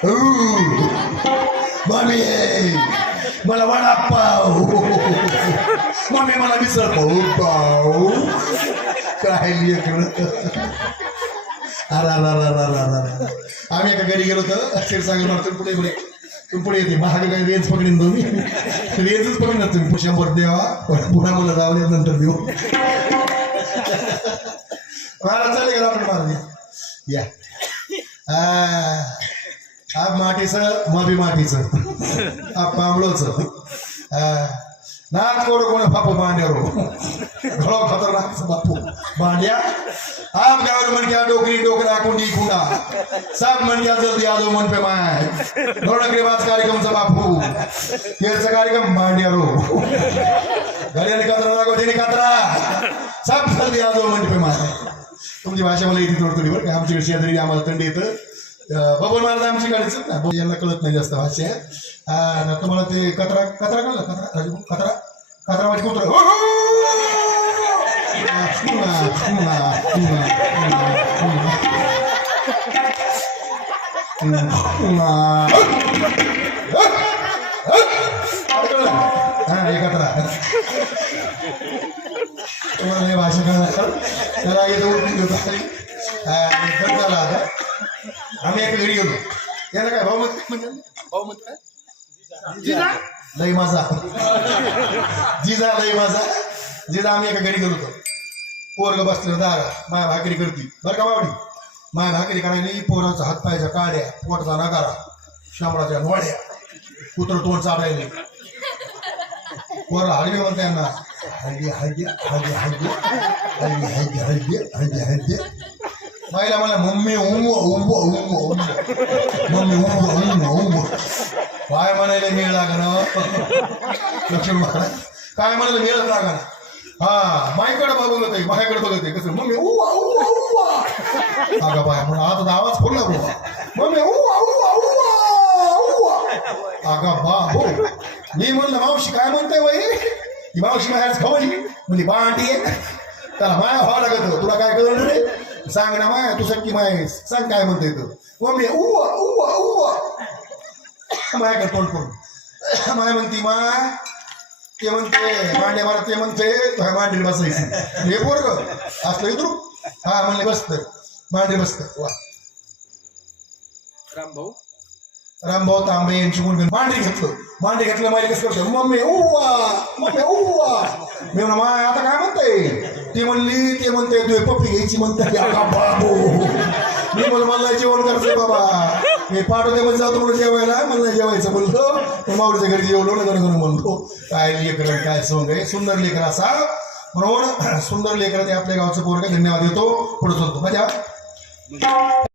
मामी मला वडापाव. मामी मला मिसळ पाव पाव काय लेकरं अरे अरे अरे अरे अरे अरे. अरे. आम्ही एका घरी गेलो होतो. क्षीरसागर मला तुम्ही पुढे पुढे. तुम्ही पुढे येते. महाग काय रेंज पकडीन तुम्ही? रेंजच पकडणार तुम्ही. शंभर द्यावा. पुन्हा मला जाऊ द्या नंतर देऊ. मला चालेल गेला आपण मारून या. आ, आप मातीचं मबी मातीचं आप पांबळोचं नाच कोण कोण बापू मांड्यारो घळो खतरनाक बापू. मांड्या आप गावर म्हणक्या डोकरी डोकरा कुंडी कुंडा सब म्हणक्या जल्दी आलो मन पे माय. धोरणक्रीबाज कार्यक्रमचा बापू. केलचा कार्यक्रम मांड्यारो घरी कचरा लागो त्याने कचरा. सब जल्दी आलो मन पे माय. तुमची भाषा मला येते थोडी थोडी बरं का? आमच्याकडे शेजारी आम्हाला थंडी येतं. बबन महाराज आमची गाडी चल ना यांना कळत नाही जास्त भाषा आहे ना तुम्हाला ते कचरा कचरा कळलं कचरा राजू कचरा कचरा वाटत कुत्र हा हे कचरा तुम्हाला हे भाषा कळणार त्याला आम्ही एका घरी गेलो. याला काय भाऊ मत म्हणजे भाऊ मत काय लई माझा जिजा लई माझा जिजा आम्ही एका घरी गेलो होतो. पोरग बसलेलं दारा माया भाकरी करती. बरं का बावडी? माया भाकरी करायला पोराचा हात पायाच्या काड्या पोटचा नगारा शामराच्या नोड्या कुत्र तोंड चाटायले पोरं हळगे म्हणते यांना. हळगे हळगे हळगे हळगे हळगे हळगे हळगे हळगे महिला मला मम्मी उम उम उम उम मम्मी उम उम उम काय म्हणायला मेळ लागणं लक्ष्मी महाराज काय म्हणायला मेळच लागणं हा माईकडे बघत आहे माझ्याकडे बघत आहे कसं मम्मी उवा उवा उवा अगं बाय म्हणून आता आवाज खोलला बुवा मम्मी उवा उवा उवा उवा अगं बा हो मी म्हणलं मावशी काय म्हणते बाई ही मावशी माझ्याच खवली म्हणजे बांटी आहे त्याला माया व्हावं लागत तुला काय कळलं रे सांग ना माय तू सक्की माय सांग काय म्हणते तू. मम्मी उव उव उव. मायाकडे तोंड करून. माय म्हणती मा ते म्हणते मांडे मारा ते म्हणते तुझ्या मांडीला बसायचं. हे पोरग असलं इथू हा म्हणले बसत मांडी बसत वा. राम भाऊ रामभाऊ तांबे यांची मुलगी मांडी घेतलं. मांडी घेतलं माहिती कसं करतो मम्मी ओवा मम्मी उवा! मी म्हणा माय आता काय म्हणताय? ती म्हणली ते म्हणते तू पप्पी घ्यायची म्हणते. अगा बाबू! मी म्हणलं मला जेवण करतोय बाबा. मी पाठवते म्हणजे जातो म्हणून जेवायला. मला नाही जेवायचं म्हणतो तर मावळीच्या घरी जेवलो ना घरून म्हणतो. काय लेकर काय सोंग आहे? सुंदर लेकर असा. म्हणून सुंदर लेकर ते आपल्या गावचं पोरगा धन्यवाद देतो. पुढे चलतो. माझ्या